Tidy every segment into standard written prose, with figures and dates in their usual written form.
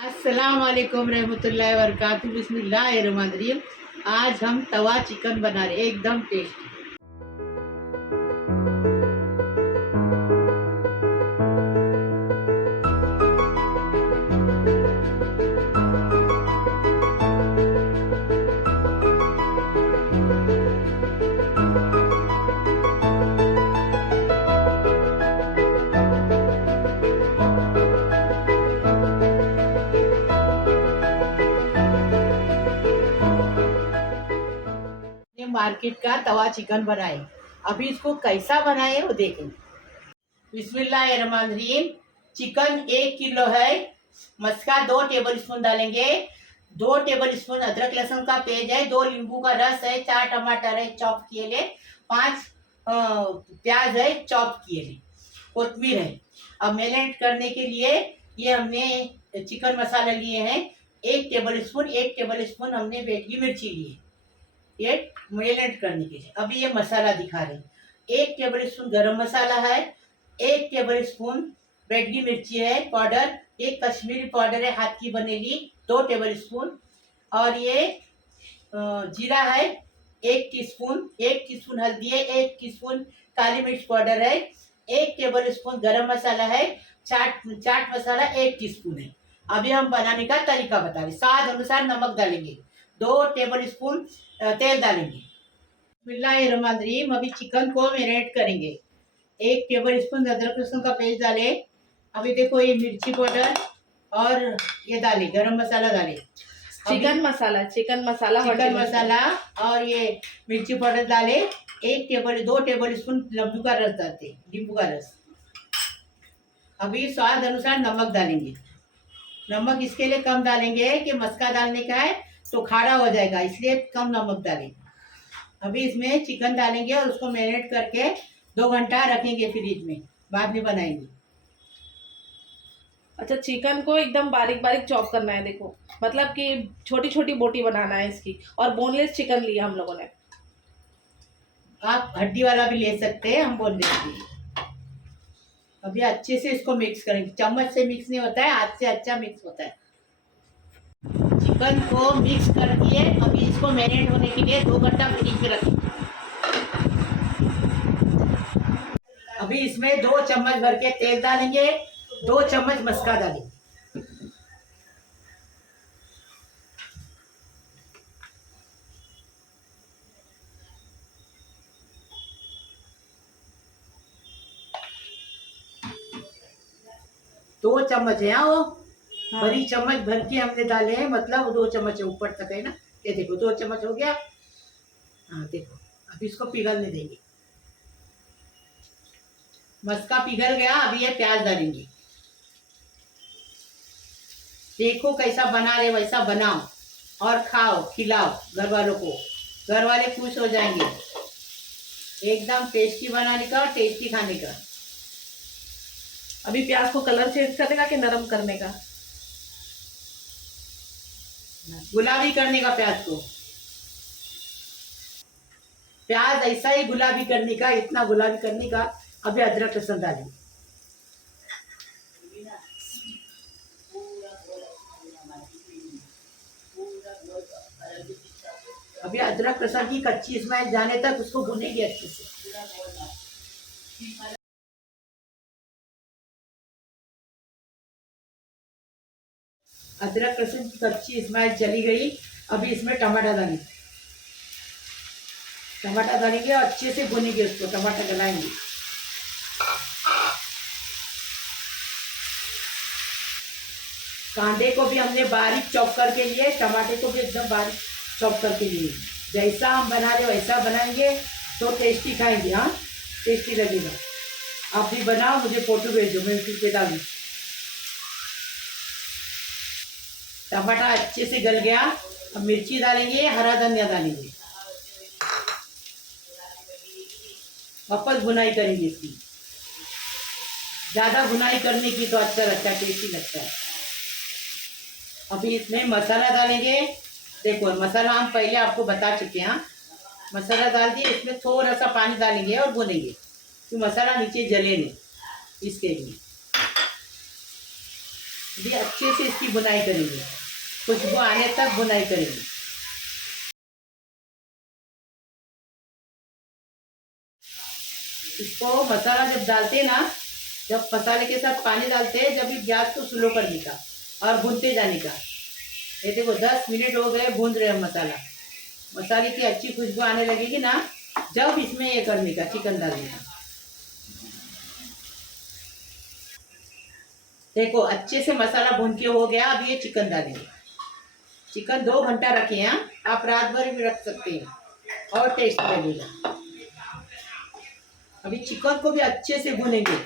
अस्सलाम वालेकुम रहमतुल्लाहि व बरकातुहू। बिस्मिल्लाहिर्रहमानिर्रहीम। आज हम तवा चिकन बना रहे हैं, एकदम टेस्टी। मार्केट का तवा चिकन बनाए, अभी इसको कैसा बनाए वो देखें। बिस्मिल्लाहिर्रहमानिर्रहीम। चिकन 1 किलो है। मस्का 2 टेबल स्पून डालेंगे। 2 टेबल स्पून अदरक लहसुन का पेस्ट है। 2 नींबू का रस है। 4 टमाटर है चॉप किए ले। 5 प्याज है चॉप किए ले। कोतमीर है। अब मैरिनेट करने के लिए ये हमने चिकन मसाला लिए हैं। 1 टेबल स्पून हमने बेटगी मिर्ची ली है ये मैरिनेट करने के लिए। अभी ये मसाला दिखा रहे हैं। 1 टेबल स्पून गरम मसाला है। 1 टेबल स्पून बेटगी मिर्ची है पाउडर। एक कश्मीरी पाउडर है हाथ की बनेली 2 टेबल स्पून। और ये जीरा है 1 टीस्पून। 1 टीस्पून हल्दी है। 1 टीस्पून काली मिर्च पाउडर है। 1 टेबल स्पून गरम मसाला है। चाट मसाला 1 टीस्पून है। अभी हम बनाने का तरीका बता रहे। स्वाद अनुसार नमक डालेंगे। 2 टेबल स्पून तेल डालेंगे। बिस्मिल्लाहिर्रहमानिर्रहीम। अभी चिकन को मैरिनेट करेंगे। 1 टेबल स्पून अदरक लहसुन का पेस्ट डाले। अभी देखो ये मिर्ची पाउडर और ये डाले गरम मसाला डाले। चिकन मसाला और ये मिर्ची पाउडर डाले। 2 टेबल स्पून नींबू का रस डालते, नींबू का रस। अभी स्वाद अनुसार नमक डालेंगे। नमक इसके लिए कम डालेंगे कि मस्का डालने का है तो खाड़ा हो जाएगा, इसलिए कम नमक डालेंगे। अभी इसमें चिकन डालेंगे और उसको मैरिनेट करके 2 घंटा रखेंगे फ्रिज में, बाद में बनाएंगे। अच्छा, चिकन को एकदम बारीक बारीक चॉप करना है। देखो, मतलब कि छोटी छोटी बोटी बनाना है इसकी। और बोनलेस चिकन लिया हम लोगों ने। आप हड्डी वाला भी ले सकते हैं, हम बोल देंगे। अभी अच्छे से इसको मिक्स करेंगे। चम्मच से मिक्स नहीं होता है, हाथ से अच्छा मिक्स होता है। चिकन को मिक्स कर दिए। अभी इसको मैरिनेट होने के लिए 2 घंटा फ्रिज में रखेंगे। अभी इसमें 2 चम्मच भर के तेल डालेंगे। 2 चम्मच मस्का डालेंगे। दो चम्मच है वो। हाँ। बड़ी चम्मच भर के हमने डाले हैं, मतलब 2 चम्मच है ऊपर तक है ना। ये देखो 2 चम्मच हो गया। हाँ देखो, अभी इसको पिघलने देंगे। मस्का पिघल गया। अभी ये प्याज डालेंगे। देखो कैसा बना रहे वैसा बनाओ और खाओ, खिलाओ घर वालों को। घर वाले खुश हो जाएंगे। एकदम टेस्टी बनाने का, टेस्टी खाने का। अभी प्याज को कलर चेंज करने का कि नरम करने का? गुलाबी करने का प्याज को। प्याज ऐसा ही गुलाबी करने का, इतना गुलाबी करने का। अभी अदरक लहसुन डालेंगे। अभी अदरक लहसुन की कच्ची स्मेल जाने तक उसको भुनेंगे अच्छे से। अदरक लहसुन की कच्ची स्मेल चली गई। अभी इसमें टमाटर डालेंगे। टमाटर डालेंगे और अच्छे से भुनेंगे उसको। टमाटर गलाएंगे। कांदे को भी हमने बारीक चॉप करके लिए। टमाटे को भी एकदम बारीक चॉप करके लिए। जैसा हम बना रहे वैसा बनाएंगे तो टेस्टी खाएंगे। हाँ, टेस्टी लगेगा। आप भी बनाओ, मुझे फोटो भेजो, मैं यूट्यूब पे डालूँ। टमाटर अच्छे से गल गया। अब मिर्ची डालेंगे, हरा धनिया डालेंगे। वापस भुनाई करेंगे इसकी। ज़्यादा भुनाई करने की तो अच्छा लगता है, टेस्टी लगता है। अभी इसमें मसाला डालेंगे। देखो मसाला हम पहले आपको बता चुके हैं। मसाला डाल दिए। इसमें थोड़ा सा पानी डालेंगे और भुनेंगे कि मसाला नीचे जले नहीं, इसके लिए। अभी अच्छे से इसकी बुनाई करेंगे, खुशबू आने तक बुनाई करेंगे। इसको मसाला जब डालते हैं ना, जब मसाले के साथ पानी डालते हैं, जब भी गैस को स्लो करने का और भूनते जाने का। ये देखो 10 मिनट हो गए भून रहे हैं मसाला। मसाले की अच्छी खुशबू आने लगेगी ना, जब इसमें ये करने का, चिकन डालने का। देखो अच्छे से मसाला भून के हो गया। अब ये चिकन डालेंगे। चिकन 2 घंटा रखे हैं, आप रात भर भी रख सकते हैं और टेस्ट लगेगा। अभी चिकन को भी अच्छे से भूनेंगे।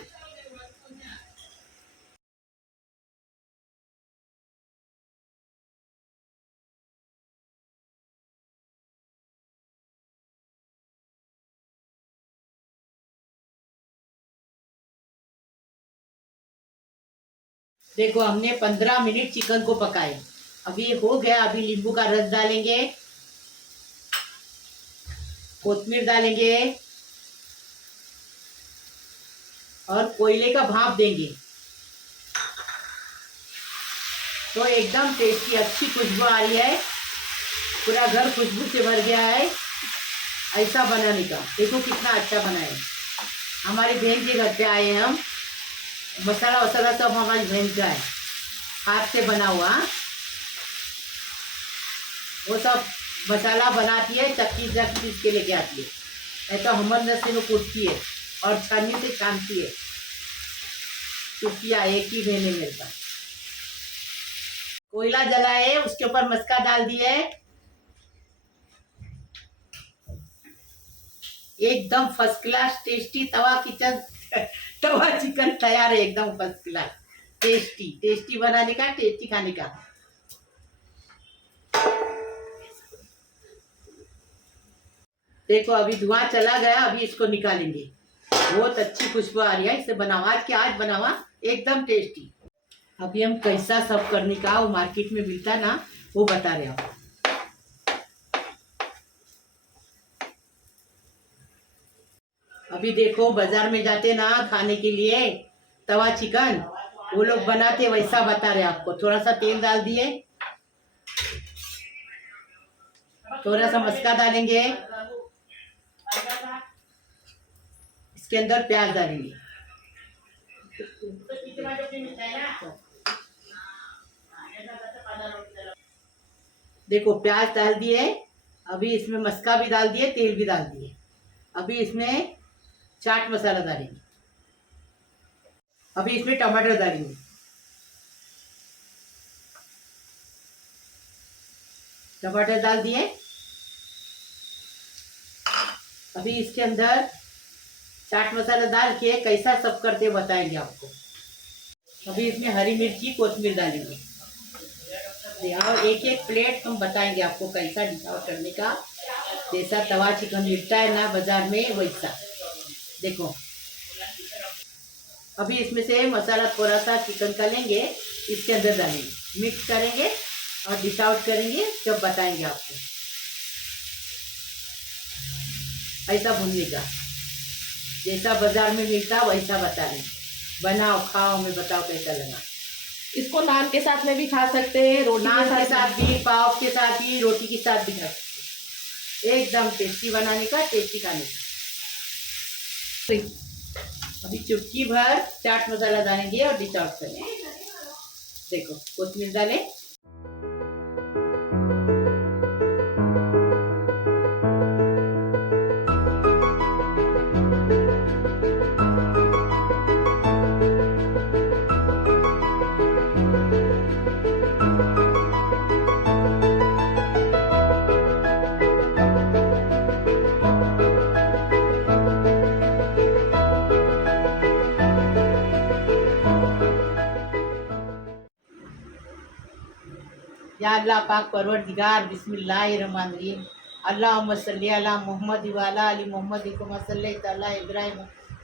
देखो हमने 15 मिनट चिकन को पकाए। अभी हो गया। अभी नींबू का रस डालेंगे, कोथिमीर डालेंगे और कोयले का भाप देंगे तो एकदम टेस्टी अच्छी खुशबू आ रही है। पूरा घर खुशबू से भर गया है ऐसा बनाने का। देखो कितना अच्छा बना है। हमारी बहन के घर पे आए हैं हम। मसाला वसाला सब हमारी बहन का है, हाथ से बना हुआ। वो सब मसाला बनाती है, चक्की चक्की इसके लेके आती है। ऐसा हमर नशे में कूटती है और छाननी से छानती है। चुटिया एक ही बहन है मेरे पास। कोयला जलाए, उसके ऊपर मस्का डाल दिए। एकदम फर्स्ट क्लास टेस्टी तवा चिकन तैयार है। एकदम फर्स्ट क्लास टेस्टी। टेस्टी बनाने का, टेस्टी खाने का। देखो अभी धुआं चला गया। अभी इसको निकालेंगे। बहुत अच्छी खुशबू आ रही है। इसे बनावा आज बनावा एकदम टेस्टी। अभी हम कैसा सर्व करने का, वो मार्केट में मिलता ना, वो बता रहे हैं। अभी देखो बाजार में जाते ना खाने के लिए तवा चिकन, वो लोग बनाते वैसा बता रहे आपको। थोड़ा सा तेल डाल दिए, थोड़ा सा मस्का डालेंगे, इसके अंदर प्याज डालेंगे। देखो प्याज डाल दिए। अभी इसमें मस्का भी डाल दिए, तेल भी डाल दिए। अभी इसमें चाट मसाला डालेंगे। अभी इसमें टमाटर डालेंगे। टमाटर डाल दिए। अभी इसके अंदर चाट मसाला डाल के कैसा सब करते बताएंगे आपको। अभी इसमें हरी मिर्ची कोथिमीर डालेंगे और एक एक प्लेट हम बताएंगे आपको कैसा डिश आउट करने का। जैसा तवा चिकन मिलता है ना बाजार में, वैसा। देखो अभी इसमें से मसाला थोड़ा सा चिकन का लेंगे, इसके अंदर डालेंगे, मिक्स करेंगे और डिश आउट करेंगे, जब बताएंगे आपको ऐसा भूनने का। जैसा बाजार में मिलता वैसा बता रहे। बनाओ खाओ, मैं बताओ कैसा लगा। इसको नान के साथ में भी खा सकते हैं, रोटी नान के के साथ साथ भी, पाव के साथ भी, रोटी के साथ भी खा सकते हैं। एकदम टेस्टी बनाने का, टेस्टी खाने का। अभी चुटकी भर चाट मसाला डालेंगे और डिश आउट करेंगे। देखो कोथिमीर डालें। या अल्लाह पाक परवरदिगार बिस्मिल्लाहिर्रहमानिर्रहीम। अल्लाहुम्मा सल्ली अला मुहम्मद व अला आलि मुहम्मद कमा सल्लैता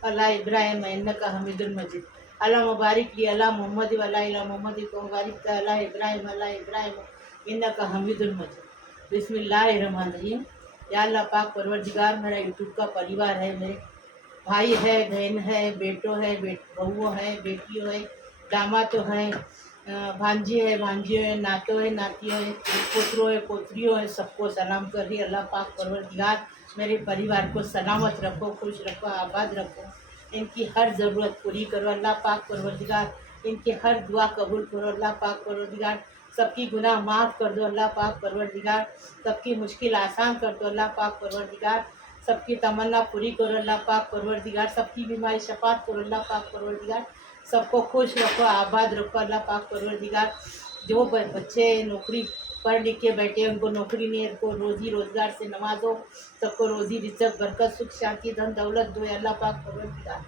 अला इब्राहिम इन्नका हमीदुल मजीद। अल्लाहुम्मा बारिक ली अला मुहम्मद व अला आलि मुहम्मद कमा बारकता अला इब्राहिम इन्नका हमीदुल मजीद। बिस्मिल्लाहिर्रहमानिर्रहीम। या अल्लाह पाक परवरदिगार, मेरा यूट्यूब का परिवार है, मेरे भाई है, बहन है, बेटो है, बहुओं है, बेटियों है, दामादों हैं, भांजी है, नातो है, नातियों है, पोतरों है, पोतरियों है, सबको सलाम कर रही। अल्लाह पाक परवरदिगार मेरे परिवार को सलामत रखो, खुश रखो, आबाद रखो, इनकी हर ज़रूरत पूरी करो अल्लाह पाक परवरदिगार, इनकी हर दुआ कबूल करो अल्लाह पाक परवरदिगार, सबकी गुनाह माफ़ कर दो अल्लाह पाक परवरदिगार, सबकी मुश्किल आसान कर दो अल्लाह पाक परवरदिगार, सबकी तमन्ना पूरी करो अल्लाह पाक परवरदिगार, सबकी बीमारी शफात करो अल्लाह पाक परवरदिगार, सबको खुश रखो, आबाद रखो अल्लाह पाक परवरदिगार। जो बच्चे नौकरी पढ़ लिख के बैठे उनको नौकरी नहीं है, उनको रोज़ी रोज़गार से नवाजो, सबको रोज़ी रिज़्क़ बरकत सुख शांति धन दौलत दो अल्लाह पाक परवरदिगार।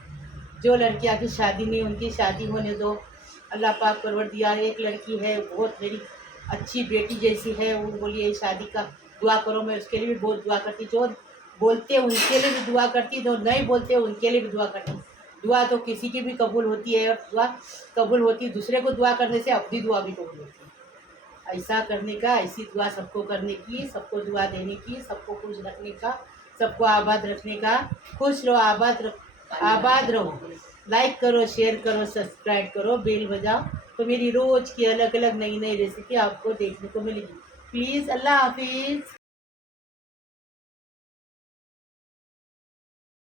जो लड़कियां की शादी नहीं उनकी शादी होने दो अल्लाह पाक परवरदिगार। एक लड़की है बहुत मेरी अच्छी बेटी जैसी है, वो बोलिए शादी का दुआ करो, मैं उसके लिए भी बहुत दुआ करती, जो बोलते उनके लिए भी दुआ करती, जो नहीं बोलते उनके लिए भी दुआ करती। दुआ तो किसी की भी कबूल होती है, और दुआ कबूल होती है दूसरे को दुआ करने से, अपनी दुआ भी कबूल होती है। ऐसा करने का, ऐसी दुआ सबको करने की, सबको दुआ देने की, सबको खुश रखने का, सबको आबाद रखने का। खुश रहो, आबाद रहो। लाइक करो, शेयर करो, सब्सक्राइब करो, बेल बजाओ, तो मेरी रोज़ की अलग अलग नई नई रेसिपी आपको देखने को मिलेगी। प्लीज़, अल्लाह हाफिज़।